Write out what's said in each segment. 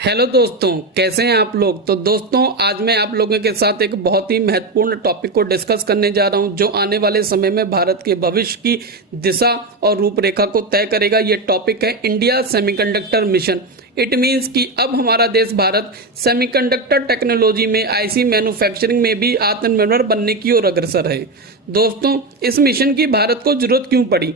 Hello दोस्तों, कैसे हैं आप लोग। तो दोस्तों, आज मैं आप लोगों के साथ एक बहुत ही महत्वपूर्ण टॉपिक को डिस्कस करने जा रहा हूं जो आने वाले समय में भारत के भविष्य की दिशा और रूपरेखा को तय करेगा। ये टॉपिक है India semiconductor mission. It means कि अब हमारा देश भारत सेमीकंडक्टर टेक्नोलॉजी में, आईसी मैन्युफैक्चरिंग में भी आत्मनिर्भर बनने की ओर अग्रसर है। दोस्तों, इस मिशन की भारत को जरूरत क्यों पड़ी,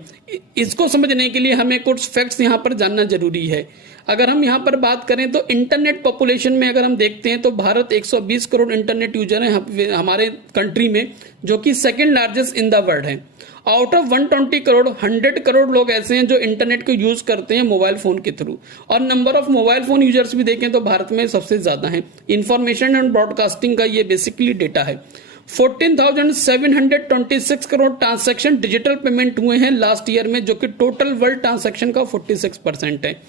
इसको समझने के लिए हमें कुछ फैक्ट्स यहाँ पर जानना जरूरी है। अगर हम यहाँ पर बात करें तो इंटरनेट पॉपुलेशन में अगर हम देखते हैं तो भारत 120 करोड़ इंटरनेट यूजर हैं हमारे कंट्री में, जो कि second largest in the world है। आउट ऑफ 120 करोड़ 100 करोड़ लोग ऐसे हैं जो इंटरनेट को यूज करते हैं मोबाइल फोन के थ्रू, और number of mobile phone users भी देखें तो भारत में सबसे ज्यादा है। इंफॉर्मेशन एंड ब्रॉडकास्टिंग का ये बेसिकली डेटा है। 14,726 करोड़ ट्रांसैक्शन डिजिटल पेमेंट हुए हैं लास्ट ईयर में, जो कि टोटल वर्ल्ड ट्रांसैक्शन का 46% है।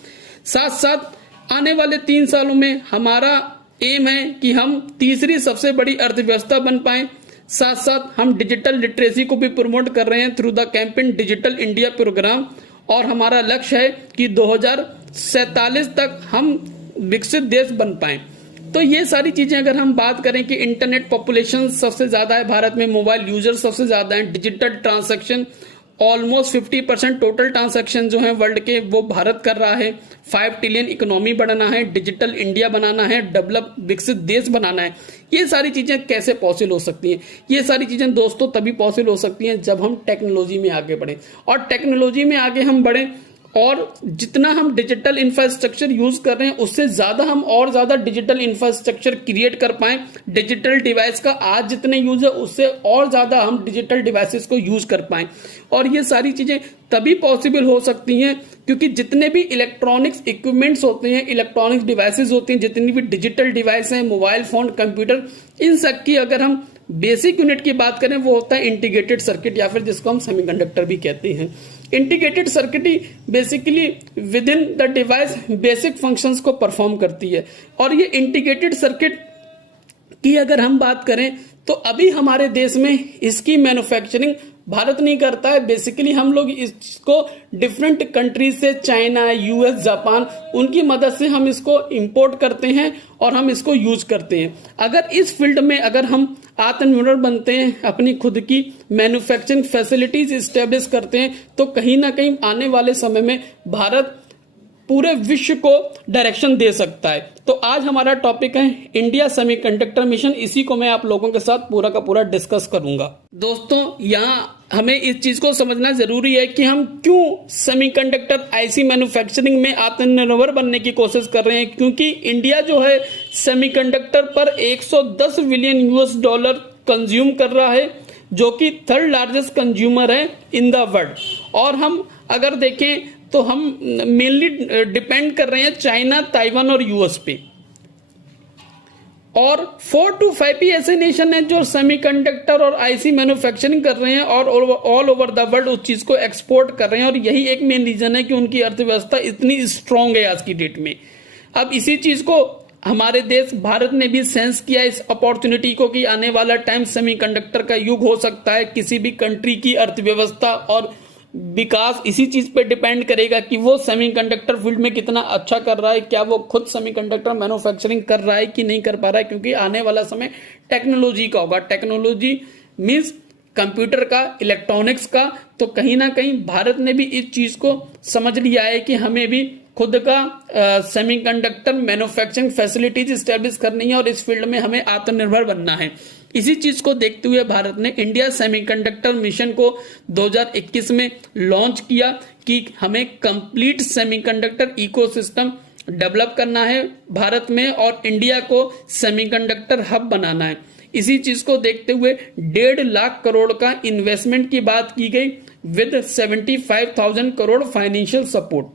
साथ साथ आने वाले 3 सालों में हमारा एम है कि हम तीसरी सबसे बड़ी अर्थव्यवस्था बन पाए। साथ साथ हम डिजिटल लिटरेसी को भी प्रमोट कर रहे हैं through the campaign digital India program, और हमारा लक्ष्य है कि 2047 तक हम विकसित देश बन पाए। तो ये सारी चीजें अगर हम बात करें कि इंटरनेट पॉपुलेशन सबसे ज्यादा है भारत में, मोबाइल यूजर सबसे ज्यादा है, digital transaction almost 50% total transaction जो है वर्ल्ड के वो भारत कर रहा है। 5 ट्रिलियन इकोनॉमी बढ़ाना है, डिजिटल इंडिया बनाना है, डेवलप विकसित देश बनाना है। ये सारी चीजें कैसे पॉसिबल हो सकती हैं? ये सारी चीजें दोस्तों तभी पॉसिबल हो सकती हैं जब हम टेक्नोलॉजी में आगे बढ़े, और टेक्नोलॉजी में आगे हम बढ़े और जितना हम डिजिटल इंफ्रास्ट्रक्चर यूज कर रहे हैं उससे ज्यादा हम और ज्यादा डिजिटल इंफ्रास्ट्रक्चर क्रिएट कर पाए। डिजिटल डिवाइस का आज जितने यूज है उससे और ज्यादा हम डिजिटल डिवाइसेस को यूज कर पाए, और ये सारी चीजें तभी पॉसिबल हो सकती हैं क्योंकि जितने भी इलेक्ट्रॉनिक्स इक्विपमेंट्स होते हैं, इलेक्ट्रॉनिक्स डिवाइसेस होती हैं, जितनी भी डिजिटल डिवाइस हैं, मोबाइल फोन, कंप्यूटर, इन सब की अगर हम बेसिक यूनिट की बात करें वो होता है इंटीग्रेटेड सर्किट, या फिर जिसको हम सेमीकंडक्टर भी कहते हैं। Integrated circuit basically with in the device basic functions को परफॉर्म करती है। और ये इंटीग्रेटेड सर्किट की अगर हम बात करें तो अभी हमारे देश में इसकी मैन्युफैक्चरिंग भारत नहीं करता है। बेसिकली हम लोग इसको डिफरेंट कंट्रीज से, चाइना, यूएस, जापान, उनकी मदद से हम इसको इंपोर्ट करते हैं और हम इसको यूज करते हैं। अगर इस फील्ड में अगर हम आत्मनिर्भर बनते हैं, अपनी खुद की मैन्युफैक्चरिंग फैसिलिटीज स्टेब्लिश करते हैं, तो कहीं ना कहीं आने वाले समय में भारत पूरे विश्व को डायरेक्शन दे सकता है। तो आज हमारा टॉपिक है इंडिया सेमीकंडक्टर मिशन, इसी को मैं आप लोगों के साथ पूरा का पूरा डिस्कस करूंगा। दोस्तों, यहाँ हमें इस चीज को समझना जरूरी है कि हम क्यों सेमीकंडक्टर आईसी मैन्युफैक्चरिंग में आत्मनिर्भर बनने की कोशिश कर रहे हैं, क्योंकि इंडिया जो है सेमीकंडक्टर पर 110 बिलियन यूएस डॉलर कंज्यूम कर रहा है, जो कि 3rd लार्जेस्ट कंज्यूमर है इन द वर्ल्ड। और हम अगर देखें तो हम मेनली डिपेंड कर रहे हैं चाइना, ताइवान और यूएस पे, और 4 to 5 ही ऐसे नेशन हैं जो सेमीकंडक्टर और आईसी मैन्युफैक्चरिंग कर रहे हैं और ऑल ओवर द वर्ल्ड उस चीज को एक्सपोर्ट कर रहे हैं, और यही एक मेन रीजन है कि उनकी अर्थव्यवस्था इतनी स्ट्रांग है आज की डेट में। अब इसी चीज को हमारे देश भारत ने भी सेंस किया इस अपॉर्चुनिटी को कि आने वाला टाइम सेमीकंडक्टर का युग हो सकता है। किसी भी कंट्री की अर्थव्यवस्था और विकास इसी चीज पे डिपेंड करेगा कि वो सेमीकंडक्टर फील्ड में कितना अच्छा कर रहा है, क्या वो खुद सेमीकंडक्टर मैन्युफैक्चरिंग कर रहा है कि नहीं कर पा रहा है, क्योंकि आने वाला समय टेक्नोलॉजी का होगा। टेक्नोलॉजी मीन्स कंप्यूटर का, इलेक्ट्रॉनिक्स का। तो कहीं ना कहीं भारत ने भी इस चीज को समझ लिया है कि हमें भी खुद का सेमीकंडक्टर मैन्युफैक्चरिंग फैसिलिटीज स्टैब्लिश करनी है और इस फील्ड में हमें आत्मनिर्भर बनना है। इसी चीज को देखते हुए भारत ने इंडिया सेमीकंडक्टर मिशन को 2021 में लॉन्च किया कि हमें कंप्लीट सेमीकंडक्टर इकोसिस्टम डेवलप करना है भारत में और इंडिया को सेमीकंडक्टर हब बनाना है। इसी चीज को देखते हुए 1.5 लाख करोड़ का इन्वेस्टमेंट की बात की गई विद 75,000 करोड़ फाइनेंशियल सपोर्ट।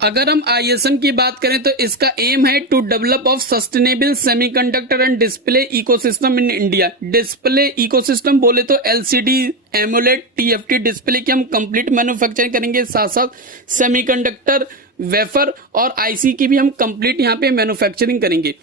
अगर हम आईएसएम की बात करें तो इसका एम है to develop of sustainable semiconductor and display ecosystem in India. Display ecosystem बोले तो एलसीडी, एमोलेड, टीएफटी डिस्प्ले की हम कंप्लीट मैन्युफैक्चरिंग करेंगे, साथ साथ सेमीकंडक्टर, वेफर और आईसी की भी हम कंप्लीट यहाँ पे मैन्युफैक्चरिंग करेंगे।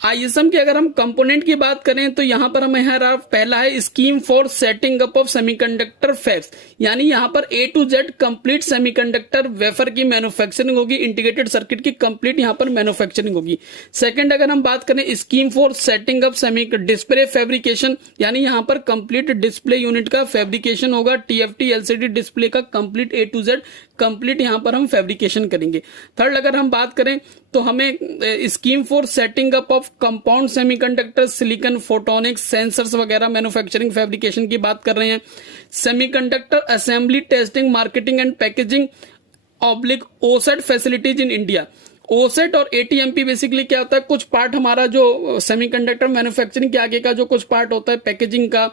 आईएसएम की अगर हम कंपोनेंट की बात करें तो यहाँ पर हमें पहला है scheme for setting up of semiconductor fabs, यानी यहाँ पर A to Z complete semiconductor wafer की मैन्युफैक्चरिंग होगी, इंटीग्रेटेड सर्किट की कंप्लीट यहाँ पर मैन्युफैक्चरिंग होगी। सेकंड अगर हम बात करें scheme for setting up semi display fabrication, यानी यहाँ पर कंप्लीट डिस्प्ले यूनिट का फैब्रिकेशन होगा, TFT LCD डिस्प्ले का complete A to Z complete यहाँ पर हम फैब्रिकेशन करेंगे। थर्ड अगर हम बात करें तो हमें scheme for setting up of compound semiconductor silicon photonics sensors वगैरह मैन्युफैक्चरिंग फैब्रिकेशन की बात कर रहे हैं। Semiconductor assembly testing marketing and packaging oblique OSAT facilities in India. OSAT और ATMP बेसिकली क्या होता है, कुछ पार्ट हमारा जो सेमीकंडक्टर मैन्युफैक्चरिंग के आगे का जो कुछ पार्ट होता है पैकेजिंग का,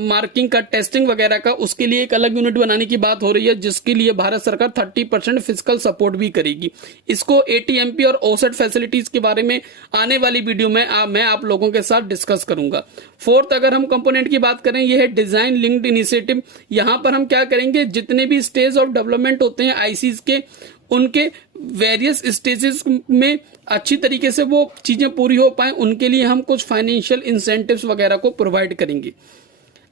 मार्किंग का, टेस्टिंग वगैरह का, उसके लिए एक अलग यूनिट बनाने की बात हो रही है, जिसके लिए भारत सरकार 30% फिजिकल सपोर्ट भी करेगी। इसको ATMP और ओसेट फैसिलिटीज के बारे में आने वाली वीडियो में मैं आप लोगों के साथ डिस्कस करूंगा। फोर्थ अगर हम कंपोनेंट की बात करें, यह है डिजाइन लिंक्ड इनिशिएटिव। यहां पर हम क्या करेंगे, जितने भी स्टेज ऑफ डेवलपमेंट होते हैं आईसीज के, उनके वेरियस स्टेजेस में अच्छी तरीके से वो चीजें पूरी हो पाए, उनके लिए हम कुछ फाइनेंशियल इंसेंटिव्स वगैरह को प्रोवाइड करेंगे।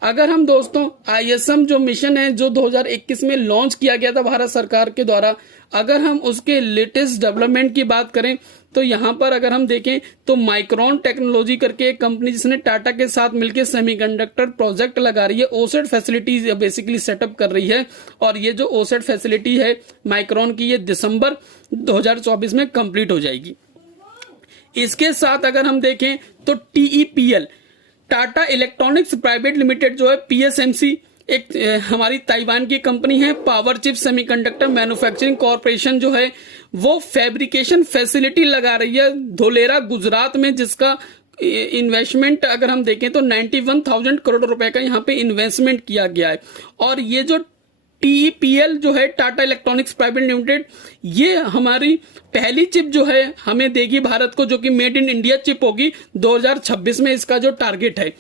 अगर हम दोस्तों आईएसएम जो मिशन है जो 2021 में लॉन्च किया गया था भारत सरकार के द्वारा, अगर हम उसके लेटेस्ट डेवलपमेंट की बात करें तो यहाँ पर अगर हम देखें तो माइक्रोन टेक्नोलॉजी करके एक कंपनी जिसने टाटा के साथ मिलकर सेमीकंडक्टर प्रोजेक्ट लगा रही है, ओसेट फैसिलिटीज बेसिकली सेटअप कर रही है, और ये जो ओसेट फैसिलिटी है माइक्रोन की, ये दिसंबर 2024 में कंप्लीट हो जाएगी। इसके साथ अगर हम देखें तो TEPL Tata electronics private limited जो है PSMC एक हमारी ताइवान की कंपनी है, power chip semiconductor manufacturing corporation जो है वो फैब्रिकेशन फैसिलिटी लगा रही है धोलेरा गुजरात में, जिसका इन्वेस्टमेंट अगर हम देखें तो 91,000 करोड़ रुपए का यहाँ पे इन्वेस्टमेंट किया गया है। और ये जो TEPL जो है टाटा इलेक्ट्रॉनिक्स प्राइवेट लिमिटेड, ये हमारी पहली चिप जो है हमें देगी भारत को, जो कि मेड इन इंडिया चिप होगी 2026 में, इसका जो टारगेट है।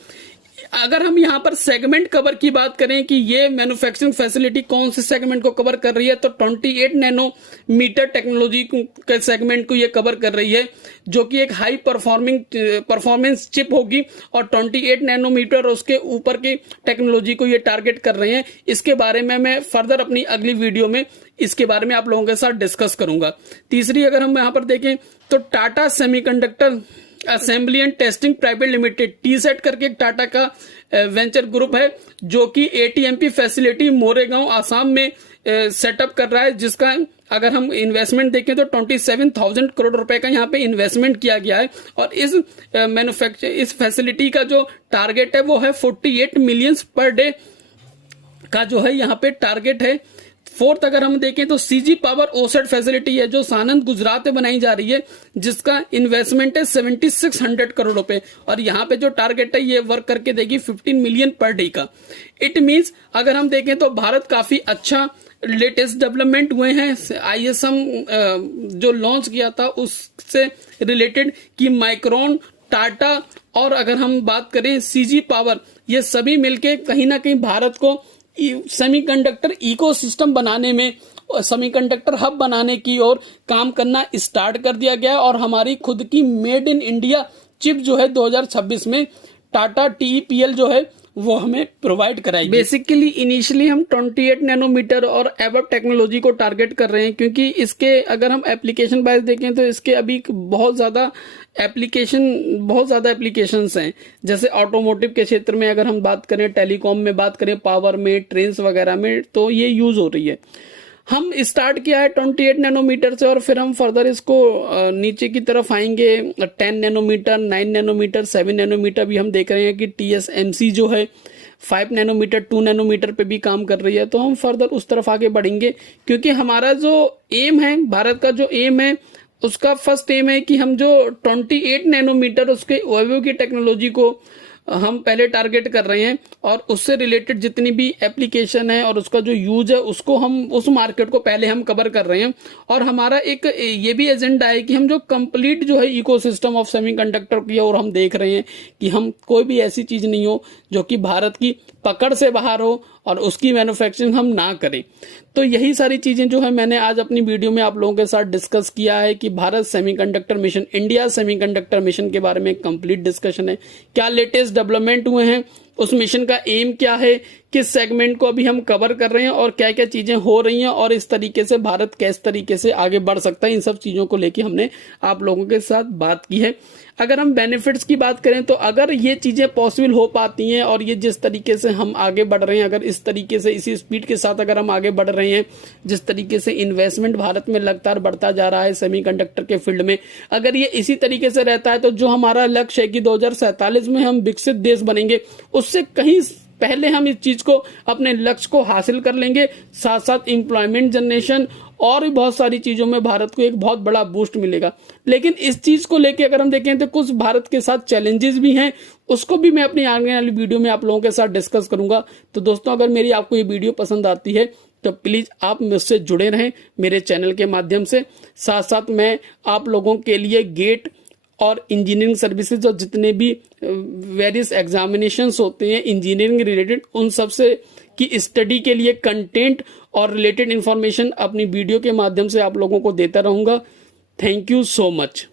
अगर हम यहाँ पर सेगमेंट कवर की बात करें कि ये मैन्युफैक्चरिंग फैसिलिटी कौन से सेगमेंट को कवर कर रही है, तो 28 नैनोमीटर टेक्नोलॉजी के सेगमेंट को ये कवर कर रही है, जो कि एक हाई परफॉर्मेंस चिप होगी, और 28 नैनोमीटर उसके ऊपर की टेक्नोलॉजी को ये टारगेट कर रहे हैं। इसके बारे में मैं फर्दर अपनी अगली वीडियो में इसके बारे में आप लोगों के साथ डिस्कस करूंगा। तीसरी अगर हम यहाँ पर देखें तो Tata semiconductor assembly and testing private limited TSET करके एक टाटा का वेंचर ग्रुप है, जो कि ATMP फैसिलिटी मोरेगांव आसाम में सेटअप कर रहा है, जिसका अगर हम इन्वेस्टमेंट देखें तो 27,000 करोड़ रुपए का यहाँ पे इन्वेस्टमेंट किया गया है। और इस फैसिलिटी का जो टारगेट है वो है 48 मिलियंस पर डे का जो है यहाँ पे टारगेट है। फोर्थ अगर हम देखें तो CG पावर ओसेट फैसिलिटी है जो सानंद गुजरात में बनाई जा रही है, जिसका इन्वेस्टमेंट है 7600 करोड़ रुपए, और यहाँ पे जो टारगेट है ये वर्क करके देगी 15 मिलियन पर डे का। इट मींस अगर हम देखें तो भारत काफी अच्छा लेटेस्ट डेवलपमेंट हुए हैं आईएसएम जो लॉन्च किया था उससे रिलेटेड, कि माइक्रोन, टाटा और अगर हम बात करें CG पावर, ये सभी मिलके कहीं ना कहीं भारत को सेमीकंडक्टर इकोसिस्टम बनाने में, सेमीकंडक्टर हब बनाने की ओर काम करना स्टार्ट कर दिया गया, और हमारी खुद की मेड इन इंडिया चिप जो है 2026 में टाटा TEPL जो है वो हमें प्रोवाइड कराएगी। बेसिकली इनिशियली हम 28 नैनोमीटर और एबव टेक्नोलॉजी को टारगेट कर रहे हैं, क्योंकि इसके अगर हम एप्लीकेशन वाइज देखें तो इसके अभी बहुत ज्यादा एप्लीकेशंस हैं। जैसे ऑटोमोटिव के क्षेत्र में अगर हम बात करें, टेलीकॉम में बात करें, पावर में, ट्रेन्स वगैरह में, तो ये यूज हो रही है। हम स्टार्ट किया है 28 नैनोमीटर से, और फिर हम फर्दर इसको नीचे की तरफ आएंगे 10 नैनोमीटर, 9 नैनोमीटर, 7 नैनोमीटर भी हम देख रहे हैं कि TSMC जो है 5 नैनोमीटर, 2 नैनोमीटर पे भी काम कर रही है। तो हम फर्दर उस तरफ आगे बढ़ेंगे, क्योंकि हमारा जो एम है, भारत का जो एम है, उसका फर्स्ट एम है कि हम जो 28 नैनोमीटर उसके ओएवओ की टेक्नोलॉजी को हम पहले टारगेट कर रहे हैं, और उससे रिलेटेड जितनी भी एप्लीकेशन है और उसका जो यूज है उसको हम उस मार्केट को पहले हम कवर कर रहे हैं। और हमारा एक ये भी एजेंडा है कि हम जो कंप्लीट जो है इकोसिस्टम ऑफ सेमीकंडक्टर की और हम देख रहे हैं कि हम कोई भी ऐसी चीज नहीं हो जो कि भारत की पकड़ से बाहर हो और उसकी मैन्युफैक्चरिंग हम ना करें। तो यही सारी चीजें जो है मैंने आज अपनी वीडियो में आप लोगों के साथ डिस्कस किया है कि Bharat semiconductor mission, India semiconductor mission के बारे में कंप्लीट डिस्कशन है, क्या लेटेस्ट डेवलपमेंट हुए हैं, उस मिशन का एम क्या है, किस सेगमेंट को अभी हम कवर कर रहे हैं और क्या क्या चीजें हो रही हैं और इस तरीके से भारत किस तरीके से आगे बढ़ सकता है, इन सब चीजों को लेके हमने आप लोगों के साथ बात की है। अगर हम बेनिफिट्स की बात करें तो अगर ये चीजें पॉसिबल हो पाती हैं और ये जिस तरीके से हम आगे बढ़ रहे हैं, अगर इस तरीके से इसी स्पीड के साथ अगर हम आगे बढ़ रहे हैं, जिस तरीके से इन्वेस्टमेंट भारत में लगातार बढ़ता जा रहा है सेमीकंडक्टर के फील्ड में, अगर ये इसी तरीके से रहता है तो जो हमारा लक्ष्य है कि 2047 में हम विकसित देश बनेंगे, उससे कहीं पहले हम इस चीज को, अपने लक्ष्य को हासिल कर लेंगे। साथ साथ एम्प्लॉयमेंट जनरेशन और भी बहुत सारी चीजों में भारत को एक बहुत बड़ा बूस्ट मिलेगा। लेकिन इस चीज को लेके अगर हम देखें तो कुछ भारत के साथ चैलेंजेस भी हैं, उसको भी मैं अपनी आने वाली वीडियो में आप लोगों के साथ डिस्कस करूंगा। तो दोस्तों, अगर मेरी आपको ये वीडियो पसंद आती है तो प्लीज आप मुझसे जुड़े रहें मेरे चैनल के माध्यम से। साथ साथ मैं आप लोगों के लिए गेट और इंजीनियरिंग सर्विसेज और जितने भी वेरियस एग्जामिनेशंस होते हैं इंजीनियरिंग रिलेटेड, उन सब से की स्टडी के लिए कंटेंट और रिलेटेड इंफॉर्मेशन अपनी वीडियो के माध्यम से आप लोगों को देता रहूंगा। Thank you so much.